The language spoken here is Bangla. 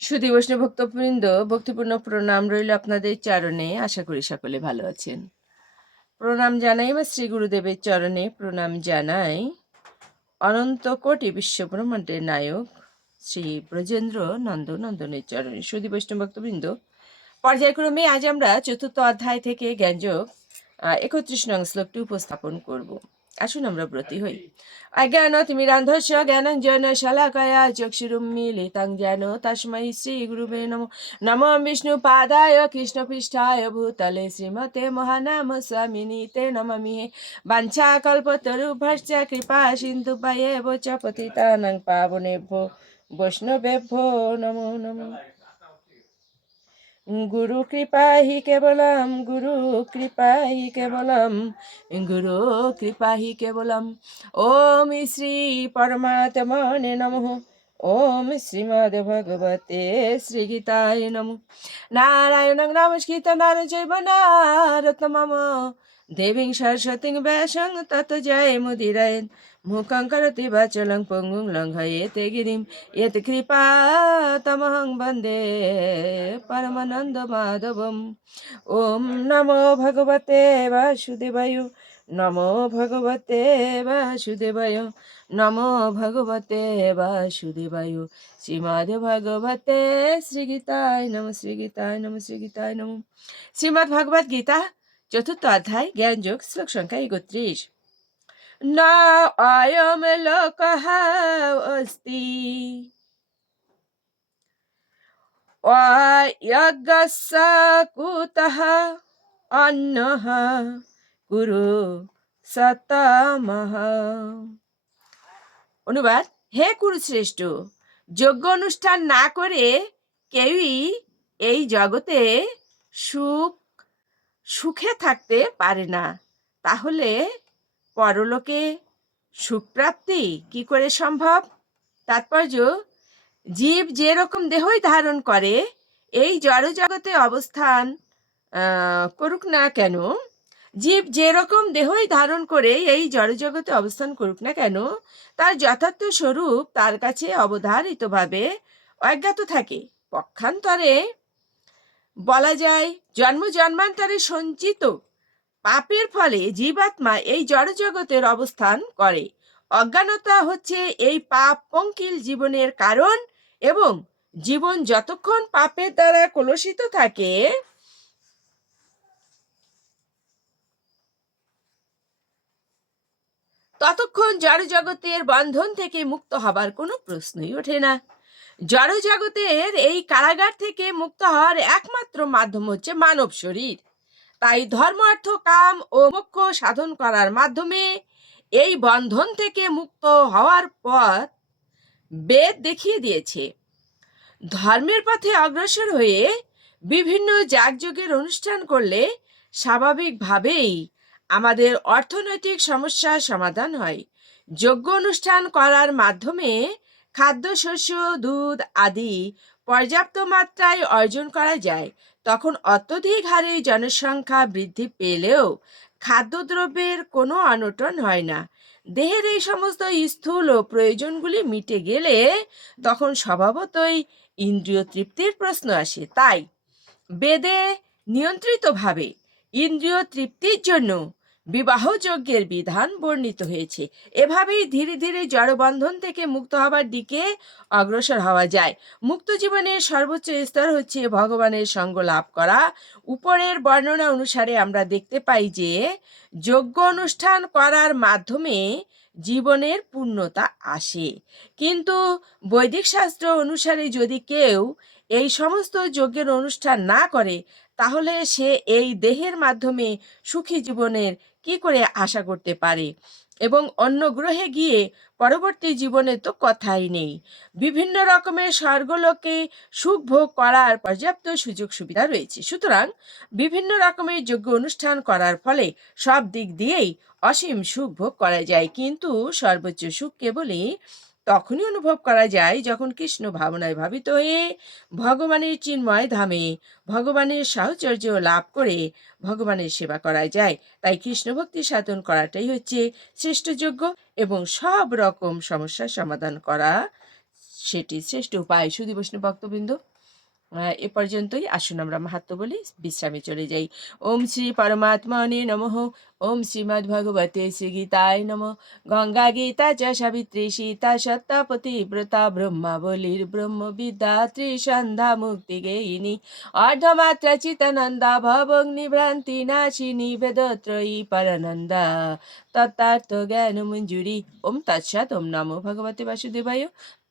সুধী বৈষ্ণব ভক্তবৃন্দ, ভক্তিপূর্ণ প্রণাম রইল আপনাদের চরণে। আশা করি সকলে ভালো আছেন। প্রণাম জানাই বা শ্রী গুরুদেবের চরণে। প্রণাম জানাই অনন্ত কোটি বিশ্বব্রহ্মাণ্ডের নায়ক শ্রী ব্রজেন্দ্র নন্দ নন্দনের চরণে। সুধী বৈষ্ণব ভক্তবৃন্দ, পর্যায়ক্রমে আজ আমরা চতুর্থ অধ্যায় থেকে জ্ঞানযোগ একত্রিশ নং শ্লোকটি উপস্থাপন করব। আসুন আমরা ব্রতী হই। অজ্ঞান তিমিরান্ধস্য জ্ঞানঞ্জন শলাকয়া চক্ষুরুন্মিলিतं যেন তস্मै শ্রীগুরুবে নমো নমো বিষ্ণুপাদায় কৃষ্ণপৃষ্ঠায় ভূতলে শ্রীমতে মহানাম স্বামিনীতে নমামি। বাঞ্ছাকল্পতরুভশ্চ কৃপা সিন্ধুপায়েব চ পতিতানাং পাবনেভ্যো বৈষ্ণবেভ্যো নমো নমো। গুরু কৃপাহি কেবলম, গুরু কৃপাহি কেবলম, গুরু কৃপাহি কেবলম। ওম শ্রী পরমাত্মনে নমঃ। ওম শ্রীমদ ভগবতে শ্রীগীতায় নম। নারায়ণ নমস্কৃত নারায়ণ জৈব নারতমম দেবীং সরস্বতীং ব্যাসং তত জয় মুদিরায়ণ মুখং করতি বাচলং পঙ্গুং লঙ্ঘয়েতে গিরিম यत् কৃপা তমহং বন্দে পরমানন্দ মাধবম ওম নমো ভগবতে বাসুদেবায় নমো ভগবতে বাসুদেবায় নমো ভগবতে বাসুদেবায় শ্রীমদ ভগবতে শ্রীগীতায় নম শ্রীগীতায় নম শ্রীগীতায় নম শ্রীমদ ভগবত গীতা চতুর্থ অধ্যায় জ্ঞান যোগ শ্লোক সংখ্যা একত্রিশ। না অয়ম লোক অস্তি। অয়জ্ঞস্য কুতঃ অন্নহ কুরু সতমহ। অনুবাদ, হে কুরুশ্রেষ্ঠ যোগ্য অনুষ্ঠান না করে কেউই এই জগতে সুখ সুখে থাকতে পারে না। তাহলে পরলোকে সুখপ্রাপ্তি কি করে সম্ভব? তাৎপর্য, জীব যেরকম দেহই ধারণ করে, এই জড়জগতে অবস্থান করুক না কেন, জীব যেরকম দেহই ধারণ করে, এই জড়জগতে অবস্থান করুক না কেন, তার যথার্থ স্বরূপ তার কাছে অবধারিতভাবে অজ্ঞাত থাকে। পক্ষান্তরে বলা যায়, জন্ম জন্মান্তরে সঞ্চিত। পাপের ফলে জীবাত্মা এই জড়জগতের অবস্থান করে। অজ্ঞানতা হচ্ছে এই পাপ পঙ্কিল জীবনের কারণ এবং জীবন যতক্ষণ পাপের দ্বারা কলুষিত থাকে, ততক্ষণ জড়জগতের বন্ধন থেকে মুক্ত হবার কোনো প্রশ্নই ওঠে না। জড়জগতের এই কারাগার থেকে মুক্ত হওয়ার একমাত্র মাধ্যম হচ্ছে মানব শরীর। তাই ধর্ম, অর্থ, কাম ও মোক্ষ সাধন করার মাধ্যমে এই বন্ধন থেকে মুক্ত হওয়ার পথ বেদ দেখিয়ে দিয়েছে। ধর্মের পথে অগ্রসর হয়ে বিভিন্ন যাগযুগের অনুষ্ঠান করলে স্বাভাবিকভাবেই আমাদের অর্থনৈতিক সমস্যার সমাধান হয়। যোগ্য অনুষ্ঠান করার মাধ্যমে খাদ্যশস্য দুধ আদি পর্যাপ্ত মাত্রায় অর্জন করা যায়, তখন অত্যধিক হারে জনসংখ্যা বৃদ্ধি পেলেও খাদ্যদ্রব্যের কোনো অনটন হয় না। দেহের এই সমস্ত স্থূল ও প্রয়োজনগুলি মিটে গেলে তখন স্বভাবতই ইন্দ্রিয় তৃপ্তির প্রশ্ন আসে। তাই বেদে নিয়ন্ত্রিতভাবে ইন্দ্রিয় তৃপ্তির জন্য বিবাহ যজ্ঞের বিধান বর্ণিত হয়েছে। এভাবেই ধীরে ধীরে জড়বন্ধন থেকে মুক্ত হবার দিকে অগ্রসর হওয়া যায়। মুক্ত জীবনের সর্বোচ্চ স্তর হচ্ছে ভগবানের সঙ্গ লাভ করা। উপরের বর্ণনা অনুসারে আমরা দেখতে পাই যে, যজ্ঞ অনুষ্ঠান করার মাধ্যমে জীবনের পূর্ণতা আসে। কিন্তু বৈদিক শাস্ত্র অনুসারে যদি কেউ এই সমস্ত যজ্ঞের অনুষ্ঠান না করে তাহলে সে এই দেহের মাধ্যমে সুখী জীবনের কি করে আশা করতে পারে? এবং অন্য গ্রহে গিয়ে পরবর্তী জীবনে তো কথাই নেই। বিভিন্ন রকমের স্বর্গলোকে সুখ ভোগ করার পর্যাপ্ত সুযোগ সুবিধা রয়েছে। সুতরাং বিভিন্ন রকমের যোগ্য অনুষ্ঠান করার ফলে সব দিক দিয়েই অসীম সুখ ভোগ করা যায়। কিন্তু সর্বোচ্চ সুখ কেবলই তখনই অনুভব করা যায় যখন কৃষ্ণ ভাবনায় ভাবিত হয়ে ভগবানের চিন্ময় ধামে ভগবানের সাহচর্য লাভ করে ভগবানের সেবা করা যায়। তাই কৃষ্ণ ভক্তি সাধন করাটাই হচ্ছে শ্রেষ্ঠ যোগ্য এবং সব রকম সমস্যার সমাধান করা সেটি শ্রেষ্ঠ উপায়। সুদী বৈষ্ণব ভক্তবৃন্দ। এ পর্যন্তই। আসুন আমরা মাহাত্ম বলি, বিশ্রামে চলে যাই। ওম শ্রী পরমাত্মনে নমঃ। ওম শ্রীমদ্ ভগবতে শ্রী গীতায় নম। গঙ্গা গীতা চ সাবিত্রী সীতা সত্তাপতি ব্রতা ব্রহ্মাবলীর ব্রহ্মবিদ্যা ত্রিসন্ধ্যা মুক্তি গেয়িনী অর্ধমাত্রা চিতানন্দা ভবগ্নি ভ্রান্তি নাশিনী বেদত্রয়ী পরানন্দা। তত্ত্বার্থ জ্ঞান মঞ্জুরি। ওম তৎসৎ। ওম নমো। ভগবতে বাসুদেবায়।